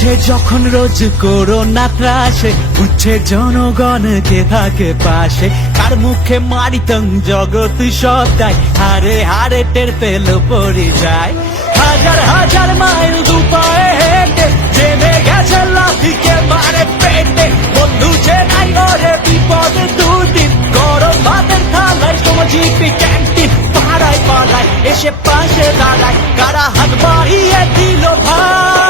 চলছে যখন রোজ করোনা ত্রাসে বুঝছে জনগণ কে থাকে পাশে। কার মুখে মারিতং জগৎ সদাই হারে হারে টের পেল পড়ে যায়। হাজার হাজার মাইল দুপায়ে হেঁটে, জেনে গেছে মারে পেটে। বন্ধু যে নাই ওরে বিপদ দুদিন। গরম ভাতের থালায় তোমার জিপি ক্যান্টিন। পাড়ায় পাড়ায় এসে পাশে দাঁড়ায়, কারা হাত বাড়িয়ে দিল ভাই?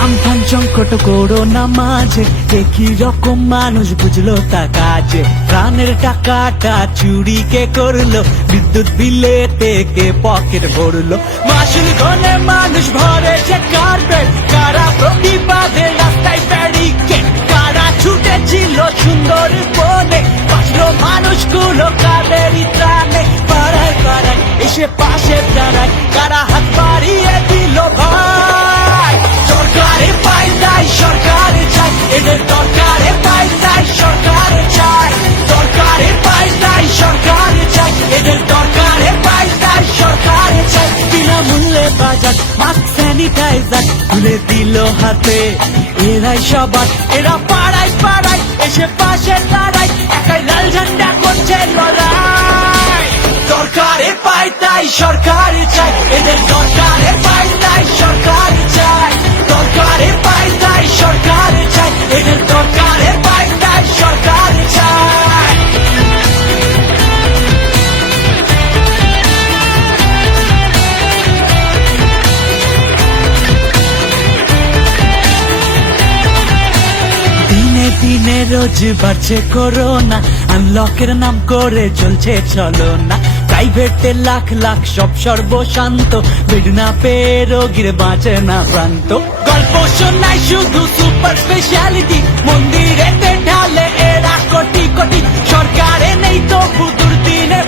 আমফান সংকট করোনা মাঝে। একই রকম মানুষ বুঝলো তা কাজে? প্রাণের টাকাটা চুরি কে করল? বিদ্যুৎ বিলে থেকে পকেট ভরলো? মাসুল গনে মানুষ ভরেছে কার্পেট কারা প্রতিবাদে রাস্তায় ব্যারিকেড কারা ছুটেছিল সুন্দর বনে? বাঁচলো মানুষগুলো কাদেরই ত্রাণে পাড়ায় পাড়ায় এসে পাশে দাঁড়ায়। কারা মাস্ক যাক তুলে দিল হাতে। এরাই সবার, এরা পাড়ায় পাড়ায়, এসে পাশে দাঁড়ায়, একাই লাল ঝান্ডা করছে লড়াই। সরকারে পাই তাই সরকারে চাই এদের দরকারে পাই তাই সরকারে চাই দরকারে পাই তাই সরকারে দিনে রোজ বাড়ছে করোনা আনলকের নাম করে চলছে চলো না প্রাইভেটে লাখ লাখ সব সর্বশান্ত। বেড না পেয়ে রোগীর বাঁচে না প্রান্ত। গল্প শোনায় শুধু সুপার স্পেশালিটি মন্দিরেতে ঢালে এরা কোটি কোটি। সরকারে নেই তো বুদুর দিনে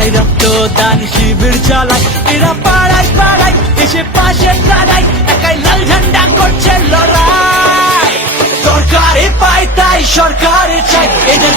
এরাই রক্তদান শিবির চালায়। এরা পাড়ায় পাড়ায় এসে পাশে দাঁড়ায়। একাই লাল ঝান্ডা করছে লড়াই। সরকারে পায়, তাই সরকারে চাই এদের